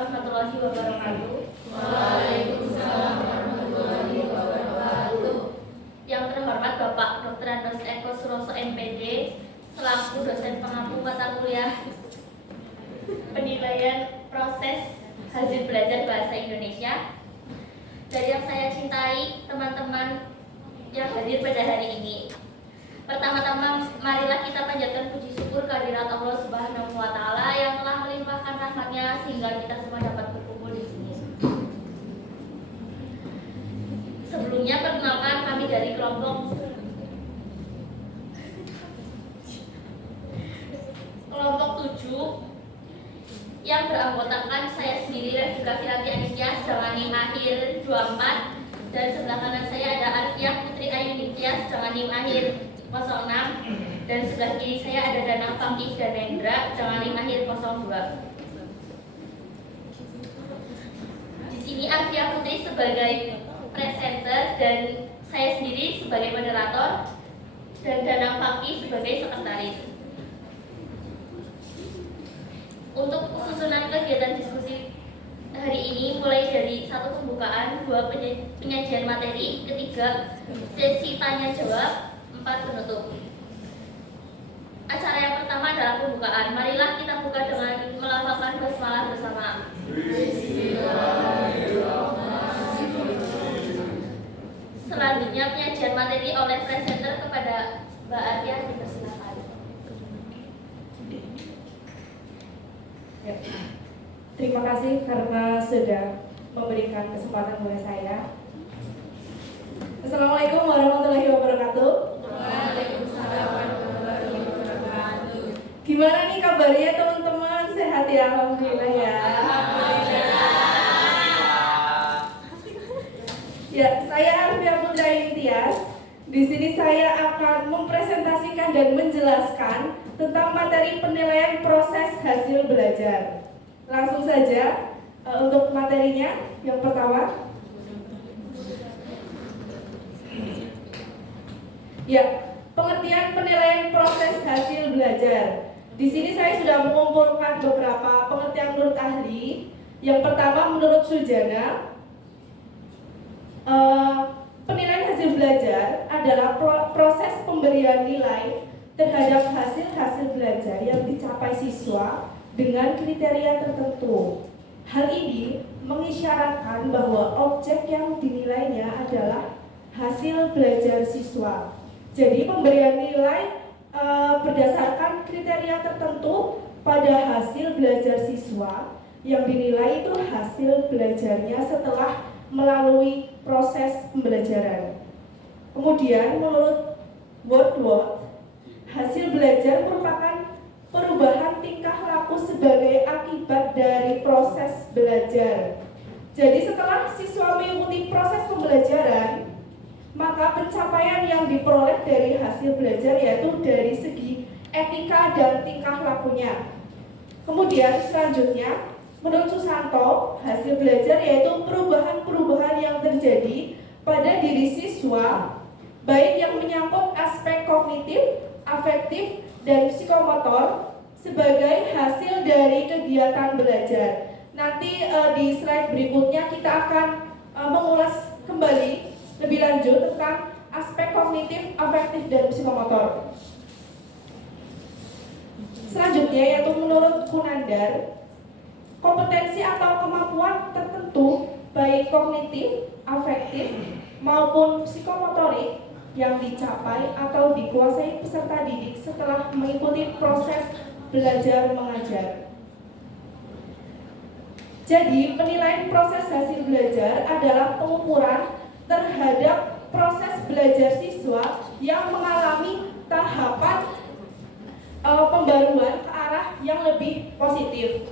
warahmatullahi wabarakatuh. Waalaikumsalam warahmatullahi wabarakatuh. Yang terhormat Bapak Dr. Andos Eko Suroso MPD selaku dosen pengampu mata kuliah penilaian proses hasil belajar bahasa Indonesia. Dan yang saya cintai teman-teman yang hadir pada hari ini. Pertama-tama marilah kita panjatkan puji syukur kehadirat Allah Subhanahu wa taala yang telah melimpahkan rahmat-Nya sehingga kita semua dapat berkumpul di sini. Sebelumnya perkenalkan kami dari kelompok 7 yang beranggotakan saya sendiri dan juga Firanti Anisyah sedangkan NIM akhir 24, dan sebelah kanan saya ada Arfiah Putri Ayu Nitya sedangkan NIM akhir 06, dan sebelah kiri saya ada Danang Fakih dan Nendra sedangkan NIM akhir 02. Di sini Arfiah Putri sebagai presenter dan saya sendiri sebagai moderator dan Danang Fakih sebagai sekretaris. Untuk susunan kegiatan diskusi hari ini mulai dari 1 pembukaan, 2 penyajian materi, 3 sesi tanya jawab, 4 penutup. Acara yang pertama adalah pembukaan. Marilah kita buka dengan melafalkan basmalah bersama. Selanjutnya penyajian materi oleh presenter kepada Mbak Arya, dipersilakan. Ya. Terima kasih karena sudah memberikan kesempatan kepada saya. Assalamualaikum warahmatullahi wabarakatuh. Waalaikumsalam warahmatullahi wabarakatuh. Gimana nih kabarnya teman-teman? Sehat ya, alhamdulillah ya. Ya, saya Arfiah Putri Ayu Nitya. Di sini saya akan mempresentasikan dan menjelaskan tentang materi penilaian proses hasil belajar. Langsung saja untuk materinya. Yang pertama, ya, pengertian penilaian proses hasil belajar. Di sini saya sudah mengumpulkan beberapa pengertian menurut ahli. Yang pertama menurut Sujana, penilaian hasil belajar adalah proses pemberian nilai terhadap hasil-hasil belajar yang dicapai siswa dengan kriteria tertentu. Hal ini mengisyaratkan bahwa objek yang dinilainya adalah hasil belajar siswa. Jadi pemberian nilai berdasarkan kriteria tertentu pada hasil belajar siswa yang dinilai itu hasil belajarnya setelah melalui proses pembelajaran. Kemudian menurut Woodward, hasil belajar merupakan perubahan tingkah laku sebagai akibat dari proses belajar. Jadi setelah siswa mengikuti proses pembelajaran, maka pencapaian yang diperoleh dari hasil belajar yaitu dari segi etika dan tingkah lakunya. Kemudian selanjutnya, menurut Susanto, hasil belajar yaitu perubahan-perubahan yang terjadi pada diri siswa, baik yang menyangkut aspek kognitif, afektif, dan psikomotor sebagai hasil dari kegiatan belajar. Nanti di slide berikutnya kita akan mengulas kembali lebih lanjut tentang aspek kognitif, afektif, dan psikomotor. Selanjutnya yaitu menurut Kunandar, kompetensi atau kemampuan tertentu baik kognitif, afektif, maupun psikomotorik yang dicapai atau dikuasai peserta didik setelah mengikuti proses belajar mengajar. Jadi, penilaian proses hasil belajar adalah pengukuran terhadap proses belajar siswa yang mengalami tahapan pembaruan ke arah yang lebih positif.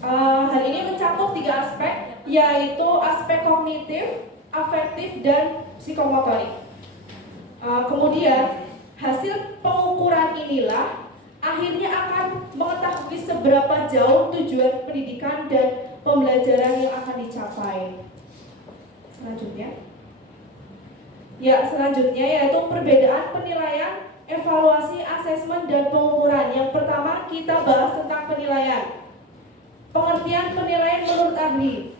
Hal ini mencakup 3 aspek, yaitu aspek kognitif, afektif, dan psikomotorik. Kemudian hasil pengukuran inilah akhirnya akan mengetahui seberapa jauh tujuan pendidikan dan pembelajaran yang akan dicapai. Selanjutnya yaitu perbedaan penilaian, evaluasi, asesmen, dan pengukuran. Yang pertama kita bahas tentang penilaian. Pengertian penilaian menurut ahli,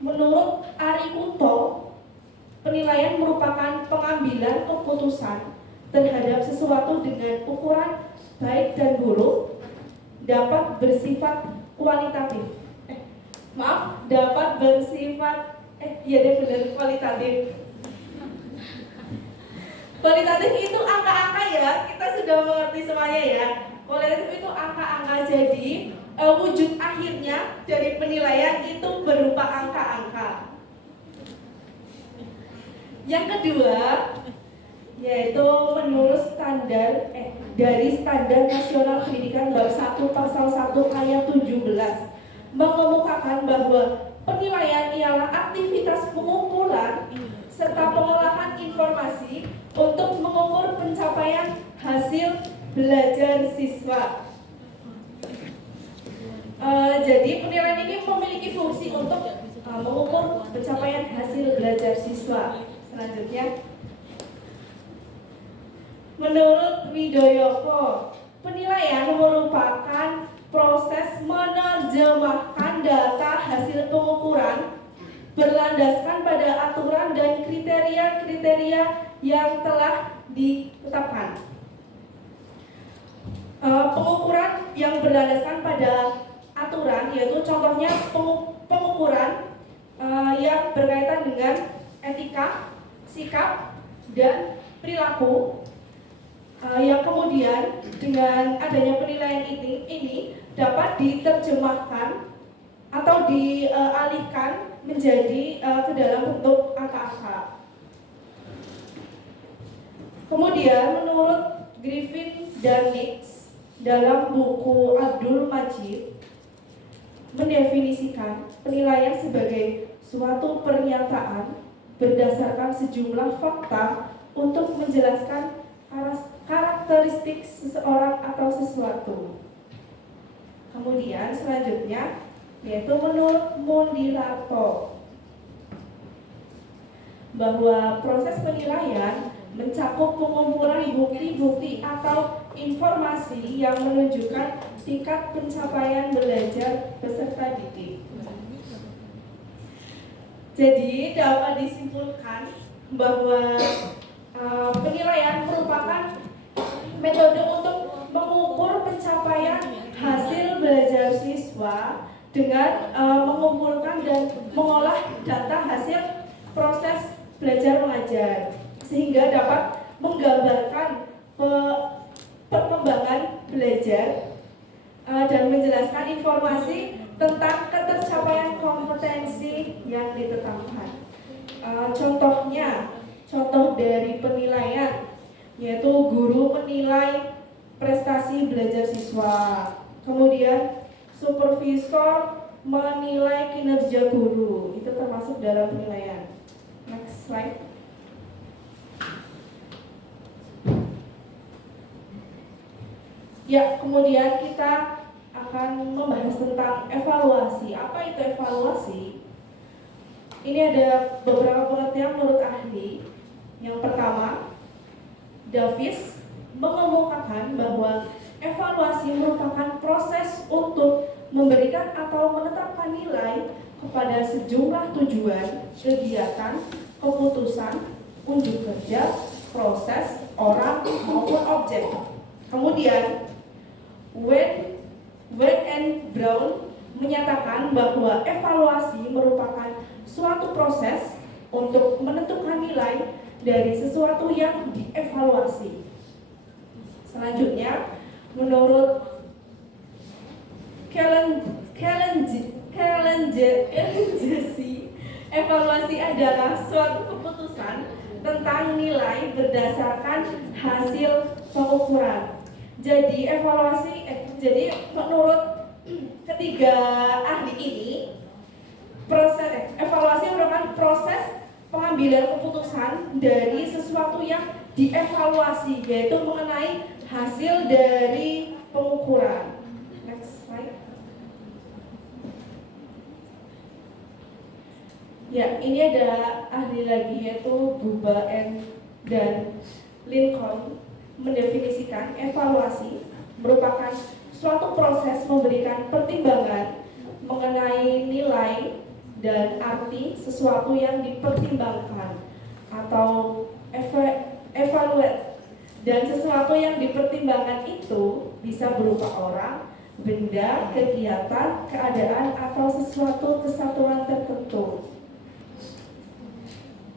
menurut Ari Kunto, penilaian merupakan pengambilan keputusan terhadap sesuatu dengan ukuran baik dan buruk, dapat bersifat kualitatif. Dapat bersifat kualitatif. Kualitatif itu angka-angka ya, kita sudah mengerti semuanya ya. Kualitatif itu angka-angka, jadi wujud akhirnya dari penilaian itu berupa angka-angka. Yang kedua, yaitu menurut dari Standar Nasional Pendidikan Bab 1 Pasal 1 Ayat 17 mengemukakan bahwa penilaian ialah aktivitas pengumpulan serta pengolahan informasi untuk mengukur pencapaian hasil belajar siswa. Jadi penilaian ini memiliki fungsi untuk mengukur pencapaian hasil belajar siswa. Selanjutnya, menurut Widoyoko, penilaian merupakan proses menerjemahkan data hasil pengukuran berlandaskan pada aturan dan kriteria-kriteria yang telah ditetapkan. Pengukuran yang berlandaskan pada aturan yaitu contohnya pengukuran yang berkaitan dengan etika, sikap, dan perilaku. Yang kemudian dengan adanya penilaian ini dapat diterjemahkan atau dialihkan menjadi ke dalam bentuk angka-angka. Kemudian menurut Griffin dan Nix dalam buku Abdul Majid mendefinisikan penilaian sebagai suatu pernyataan berdasarkan sejumlah fakta untuk menjelaskan karakteristik seseorang atau sesuatu. Kemudian selanjutnya yaitu menurut Mundirarto bahwa proses penilaian mencakup pengumpulan bukti-bukti atau informasi yang menunjukkan tingkat pencapaian belajar peserta didik. Jadi dapat disimpulkan bahwa penilaian merupakan metode untuk mengukur pencapaian hasil belajar siswa dengan mengumpulkan dan mengolah data hasil proses belajar mengajar sehingga dapat menggambarkan perkembangan belajar dan menjelaskan informasi tentang ketercapaian kompetensi yang ditetapkan. Contoh dari penilaian yaitu guru menilai prestasi belajar siswa, kemudian supervisor menilai kinerja guru, itu termasuk dalam penilaian. Next slide. Ya, kemudian kita akan membahas tentang evaluasi. Apa itu evaluasi? Ini ada beberapa pengertian menurut ahli. Yang pertama, Davis mengemukakan bahwa evaluasi merupakan proses untuk memberikan atau menetapkan nilai kepada sejumlah tujuan, kegiatan, keputusan, unjuk kerja, proses, orang, maupun objek. Kemudian, Wade and Brown menyatakan bahwa evaluasi merupakan suatu proses untuk menentukan nilai dari sesuatu yang dievaluasi. Selanjutnya, menurut Kalenjesi, evaluasi adalah suatu keputusan tentang nilai berdasarkan hasil pengukuran. Jadi menurut ketiga ahli ini, evaluasi merupakan proses pengambilan keputusan dari sesuatu yang dievaluasi, yaitu mengenai hasil dari pengukuran. Next slide. Ya, ini ada ahli lagi yaitu Buba dan Lincoln mendefinisikan evaluasi merupakan suatu proses memberikan pertimbangan mengenai nilai dan arti sesuatu yang dipertimbangkan atau evaluate. Dan sesuatu yang dipertimbangkan itu bisa berupa orang, benda, kegiatan, keadaan, atau sesuatu kesatuan tertentu.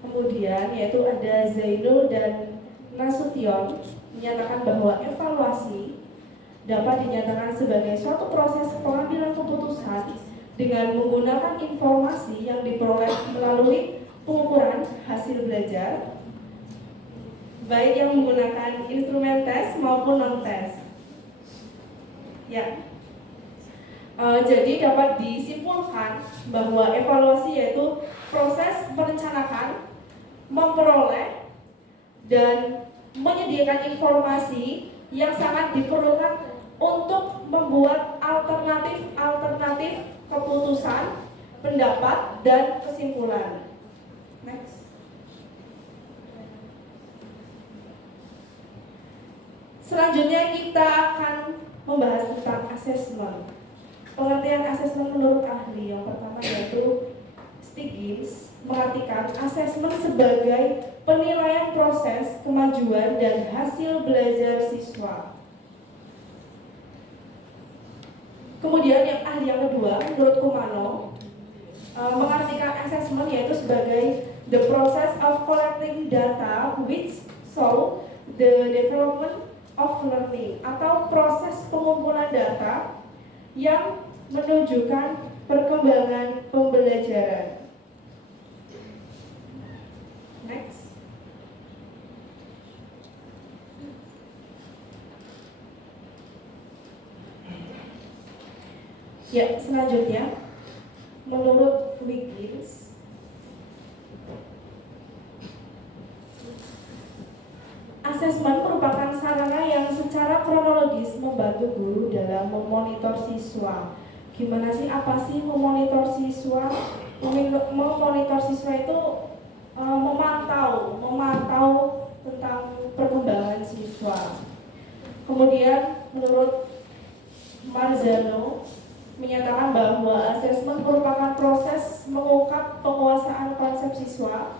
Kemudian yaitu ada Zainul dan Nasution menyatakan bahwa evaluasi dapat dinyatakan sebagai suatu proses pengambilan keputusan dengan menggunakan informasi yang diperoleh melalui pengukuran hasil belajar, baik yang menggunakan instrumen tes maupun non-tes. Ya, jadi dapat disimpulkan bahwa evaluasi yaitu proses merencanakan, memperoleh, dan menyediakan informasi yang sangat diperlukan untuk membuat alternatif keputusan, pendapat, dan kesimpulan. Next. Selanjutnya kita akan membahas tentang asesmen. Pengertian asesmen menurut ahli yang pertama yaitu Stiggins mengartikan asesmen sebagai penilaian proses, kemajuan, dan hasil belajar siswa. Kemudian yang ahli yang kedua menurut Kumano mengartikan asesmen yaitu sebagai the process of collecting data which show the development of learning, atau proses pengumpulan data yang menunjukkan perkembangan pembelajaran. Next. Ya, selanjutnya menurut Wiggins asesmen merupakan sarana yang secara kronologis membantu guru dalam memonitor siswa. Gimana sih, apa sih memonitor siswa? Memonitor siswa itu memantau tentang perkembangan siswa. Kemudian menurut Marzano menyatakan bahwa asesmen merupakan proses mengungkap penguasaan konsep siswa,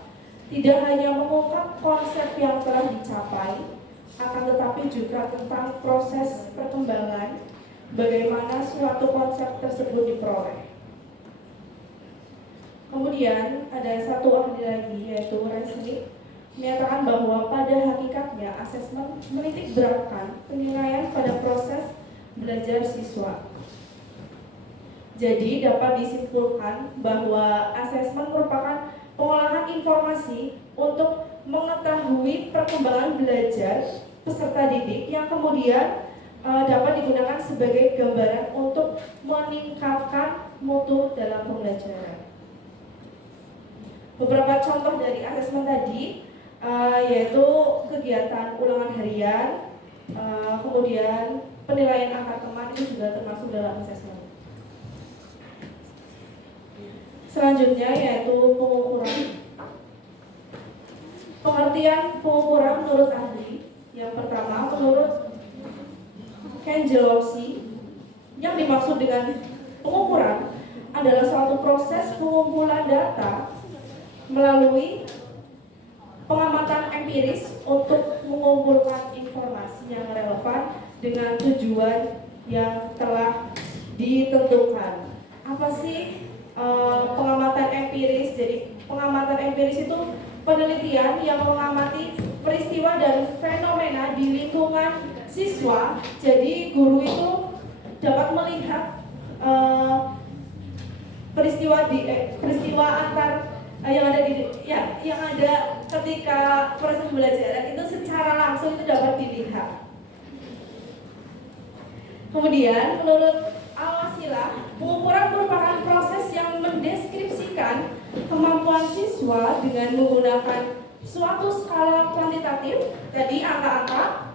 tidak hanya mengungkap konsep yang telah dicapai, akan tetapi juga tentang proses perkembangan, bagaimana suatu konsep tersebut diperoleh. Kemudian ada satu ahli lagi yaitu Resnick menyatakan bahwa pada hakikatnya asesmen menitik beratkan penilaian pada proses belajar siswa. Jadi dapat disimpulkan bahwa asesmen merupakan pengolahan informasi untuk mengetahui perkembangan belajar peserta didik yang kemudian dapat digunakan sebagai gambaran untuk meningkatkan mutu dalam pembelajaran. Beberapa contoh dari asesmen tadi yaitu kegiatan ulangan harian, kemudian penilaian angka teman itu juga termasuk dalam asesmen. Selanjutnya yaitu pengukuran. Pengertian pengukuran menurut ahli yang pertama menurut Cangelorsi, yang dimaksud dengan pengukuran adalah suatu proses pengumpulan data melalui pengamatan empiris untuk mengumpulkan informasi yang relevan dengan tujuan yang telah ditentukan. Apa sih pengamatan empiris? Jadi pengamatan empiris itu penelitian yang mengamati peristiwa dan fenomena di lingkungan siswa. Jadi guru itu dapat melihat peristiwa antar yang ada ketika proses pembelajaran itu secara langsung itu dapat dilihat. Kemudian menurut Al-Wasilah, pengukuran merupakan proses yang mendeskripsikan kemampuan siswa dengan menggunakan suatu skala kuantitatif, tadi angka-angka,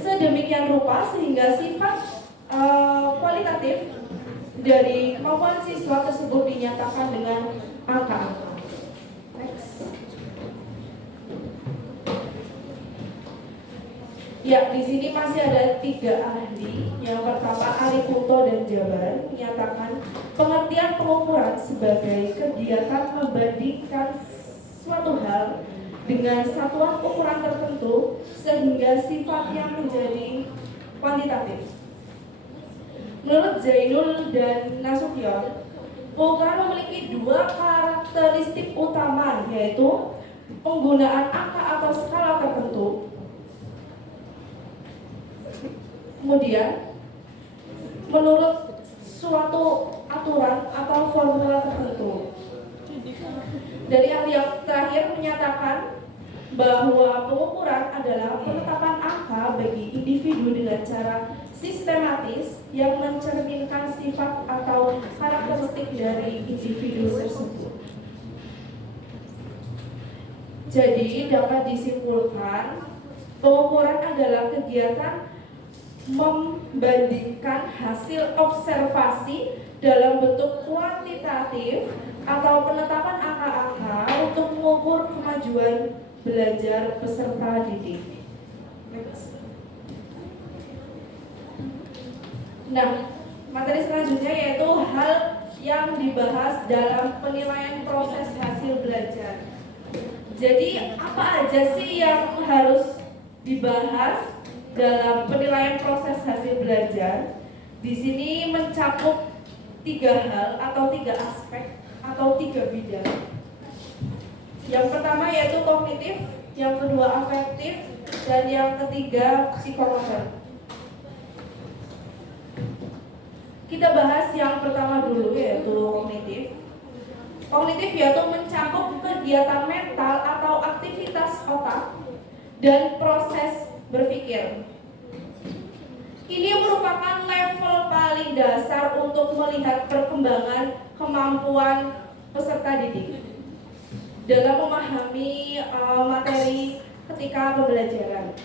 sedemikian rupa sehingga sifat kualitatif dari kemampuan siswa tersebut dinyatakan dengan angka-angka. Next. Ya, di sini masih ada 3 ahli. Yang pertama, Ari Kunto dan Jabar menyatakan pengertian pengukuran sebagai kegiatan membandingkan suatu hal dengan satuan ukuran tertentu sehingga sifatnya menjadi kuantitatif. Menurut Zainul dan Nasution, pengukuran memiliki 2 karakteristik utama, yaitu penggunaan angka atau skala tertentu. Kemudian, menurut suatu aturan atau formula tertentu. Dari ahli yang terakhir menyatakan bahwa pengukuran adalah penetapan angka bagi individu dengan cara sistematis yang mencerminkan sifat atau karakteristik dari individu tersebut. Jadi dapat disimpulkan pengukuran adalah kegiatan membandingkan hasil observasi dalam bentuk kuantitatif atau penetapan angka-angka untuk mengukur kemajuan belajar peserta didik. Nah, materi selanjutnya yaitu hal yang dibahas dalam penilaian proses hasil belajar. Jadi apa aja sih yang harus dibahas dalam penilaian proses hasil belajar? Di sini mencakup 3 hal atau 3 aspek atau 3 bidang. Yang pertama yaitu kognitif, yang kedua afektif, dan yang ketiga psikomotor. Kita bahas yang pertama dulu yaitu kognitif. Kognitif yaitu mencakup kegiatan mental atau aktivitas otak dan proses berpikir. Ini merupakan level paling dasar untuk melihat perkembangan kemampuan peserta didik dalam memahami materi ketika pembelajaran.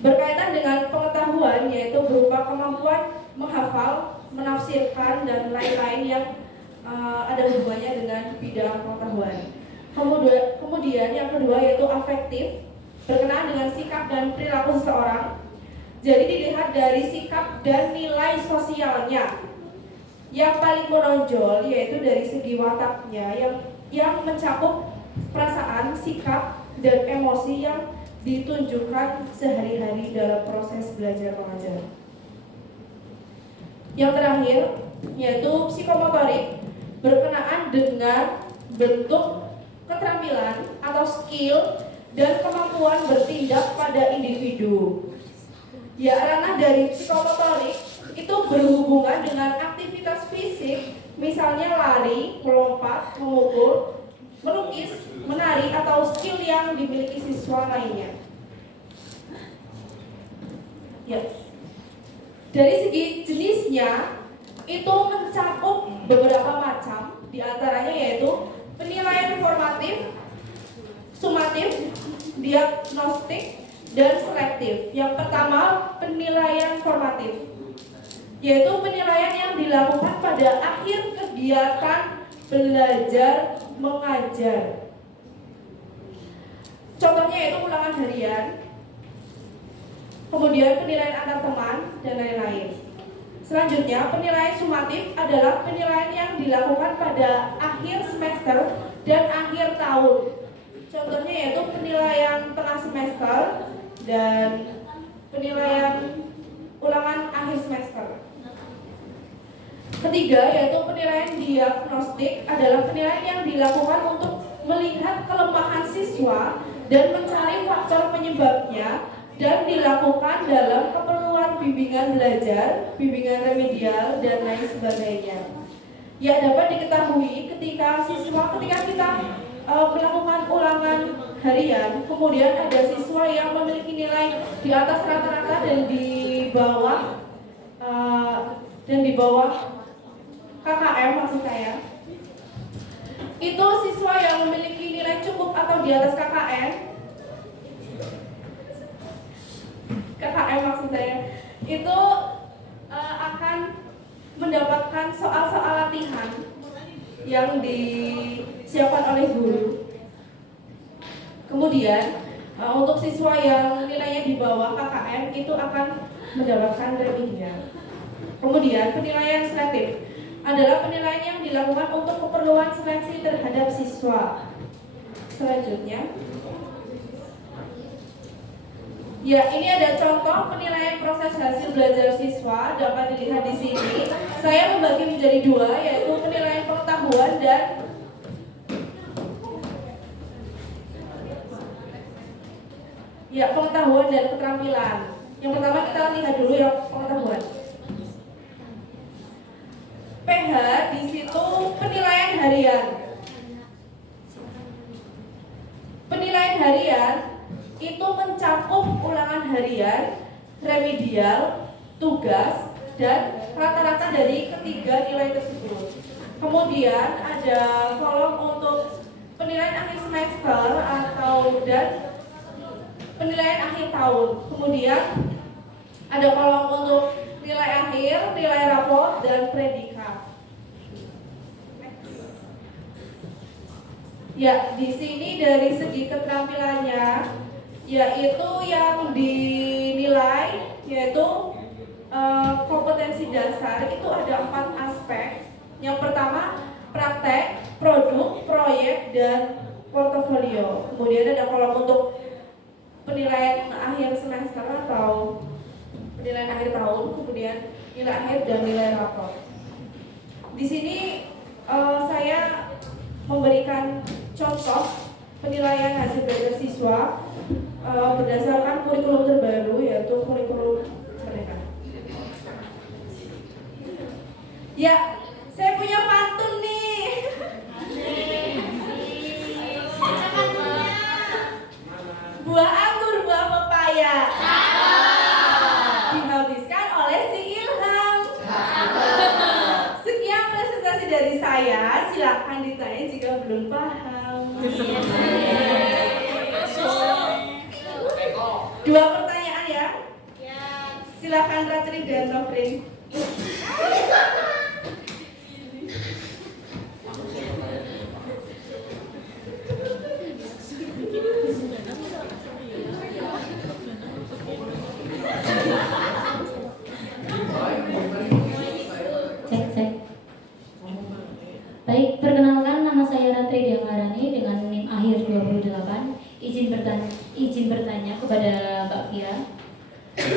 Berkaitan dengan pengetahuan yaitu berupa kemampuan menghafal, menafsirkan, dan lain-lain yang ada hubungannya dengan bidang pengetahuan. Kemudian yang kedua yaitu afektif, berkenaan dengan sikap dan perilaku seseorang. Jadi dilihat dari sikap dan nilai sosialnya. Yang paling menonjol yaitu dari segi wataknya yang mencakup perasaan, sikap, dan emosi yang ditunjukkan sehari-hari dalam proses belajar mengajar. Yang terakhir yaitu psikomotorik, berkenaan dengan bentuk keterampilan atau skill dan kemampuan bertindak pada individu. Ya, ranah dari psikomotorik itu berhubungan dengan aktivitas fisik, misalnya lari, melompat, memukul, melukis, menari, atau skill yang dimiliki siswa lainnya. Ya. Dari segi jenisnya itu mencakup beberapa macam, diantaranya yaitu penilaian formatif, sumatif, diagnostik, dan selektif. Yang pertama, penilaian formatif, yaitu penilaian yang dilakukan pada akhir kegiatan belajar mengajar. Contohnya yaitu ulangan harian, kemudian penilaian antar teman, dan lain-lain. Selanjutnya, penilaian sumatif adalah penilaian yang dilakukan pada akhir semester dan akhir tahun. Contohnya yaitu penilaian tengah semester dan penilaian ulangan akhir semester. Ketiga, yaitu penilaian diagnostik adalah penilaian yang dilakukan untuk melihat kelemahan siswa dan mencari faktor penyebabnya dan dilakukan dalam keperluan bimbingan belajar, bimbingan remedial, dan lain sebagainya. Ya, dapat diketahui ketika kita melakukan ulangan harian, kemudian ada siswa yang memiliki nilai di atas rata-rata dan di bawah KKM maksud saya. Itu siswa yang memiliki nilai cukup atau di atas KKM maksud saya, itu akan mendapatkan soal-soal latihan yang disiapkan oleh guru. Kemudian Untuk siswa yang nilainya di bawah KKM itu akan mendapatkan remedial. Kemudian penilaian selektif adalah penilaian yang dilakukan untuk keperluan seleksi terhadap siswa. Selanjutnya, ya, ini ada contoh penilaian proses hasil belajar siswa, dapat dilihat di sini. Saya membagi menjadi dua, yaitu penilaian pengetahuan dan pengetahuan dan keterampilan. Yang pertama kita lihat dulu yang pengetahuan. PH di situ penilaian harian. Penilaian harian itu mencakup ulangan harian, remedial, tugas, dan rata-rata dari ketiga nilai tersebut. Kemudian ada kolom untuk penilaian akhir semester dan penilaian akhir tahun. Kemudian ada kolom untuk nilai akhir, nilai rapor, dan predikat. Ya, di sini dari segi keterampilannya, yaitu yang dinilai yaitu kompetensi dasar itu ada 4 aspek. Yang pertama praktek, produk, proyek, dan portofolio. Kemudian ada kolom untuk penilaian akhir semester atau penilaian akhir tahun, kemudian nilai akhir dan nilai rapor. Di sini saya memberikan contoh penilaian hasil belajar siswa berdasarkan kurikulum terbaru, yaitu kurikulum Merdeka. Ya, saya punya pantun nih. Buah anggur, buah pepaya dihabiskan oleh si Ilham. Sekian presentasi dari saya. Silakan ditanya jika belum paham. 2 pertanyaan ya. Silakan Ratri dan Nofrin. Cek. Baik, perkenalkan nama saya Ratri Diamarani dengan NIM akhir 28. Izin bertanya kepada Mbak Fia.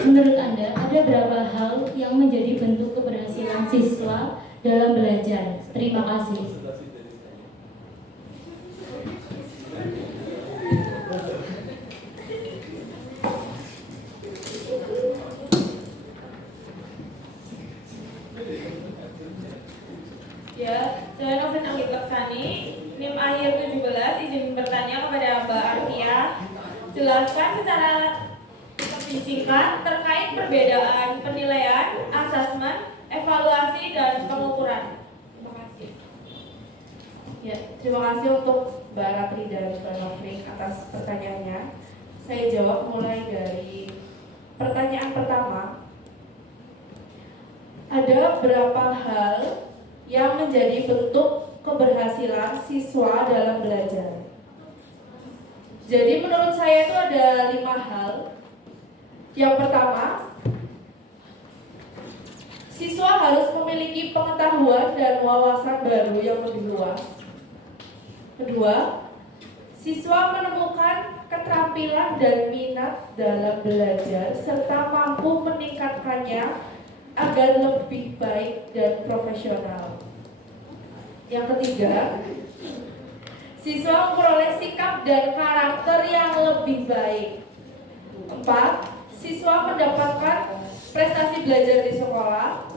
Menurut Anda, ada berapa hal yang menjadi bentuk keberhasilan siswa dalam belajar? Terima kasih. Ya, saya Novin Anggit Laksani, NIM akhir 17, izin bertanya kepada Mbak Arfia. Jelaskan secara lebih singkat terkait perbedaan penilaian, asesmen, evaluasi, dan pengukuran. Terima kasih. Ya, terima kasih untuk Mbak Ratri dan Mbak Nofrin atas pertanyaannya. Saya jawab mulai dari pertanyaan pertama. Ada berapa hal yang menjadi bentuk keberhasilan siswa dalam belajar? Jadi menurut saya itu ada 5 hal. Yang pertama, siswa harus memiliki pengetahuan dan wawasan baru yang lebih luas. Kedua, siswa menemukan keterampilan dan minat dalam belajar serta mampu meningkatkannya agar lebih baik dan profesional. Yang ketiga, siswa memperoleh sikap dan karakter yang lebih baik. 4. Siswa mendapatkan prestasi belajar di sekolah.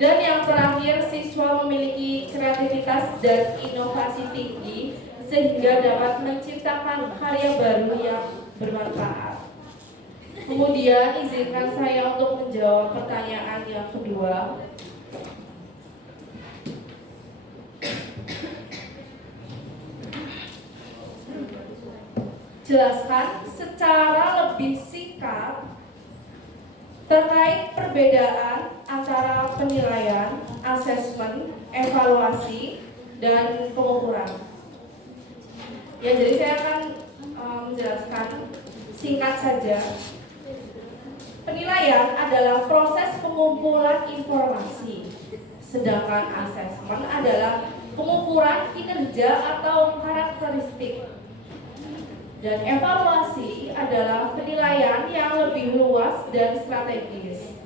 Dan yang terakhir, siswa memiliki kreativitas dan inovasi tinggi sehingga dapat menciptakan karya baru yang bermanfaat. Kemudian izinkan saya untuk menjawab pertanyaan yang kedua. Jelaskan secara lebih singkat terkait perbedaan antara penilaian, asesmen, evaluasi, dan pengukuran. Ya, jadi saya akan menjelaskan Singkat saja, penilaian adalah proses pengumpulan informasi, sedangkan asesmen adalah pengukuran kinerja atau karakteristik. Dan evaluasi adalah penilaian yang lebih luas dan strategis.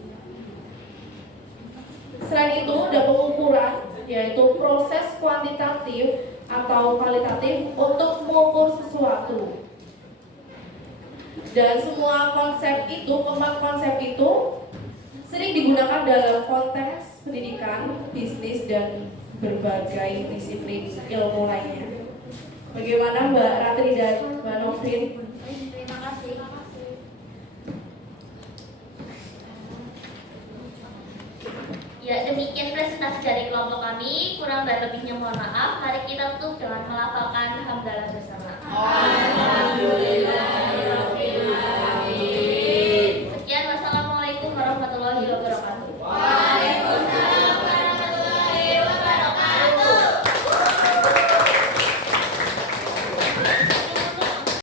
Selain itu, ada pengukuran, yaitu proses kuantitatif atau kualitatif untuk mengukur sesuatu. Dan semua konsep itu, keempat konsep itu sering digunakan dalam konteks pendidikan, bisnis, dan berbagai disiplin ilmu lainnya. Bagaimana Mbak Ratri dan Mbak Novrin? Terima kasih. Ya, demikian presentasi dari kelompok kami. Kurang dan lebihnya mohon maaf. Mari kita tutup dengan melafalkan hamdalah bersama. Alhamdulillahirobbilalamin. Sekian, wassalamualaikum warahmatullahi wabarakatuh. Waalaikumsalam.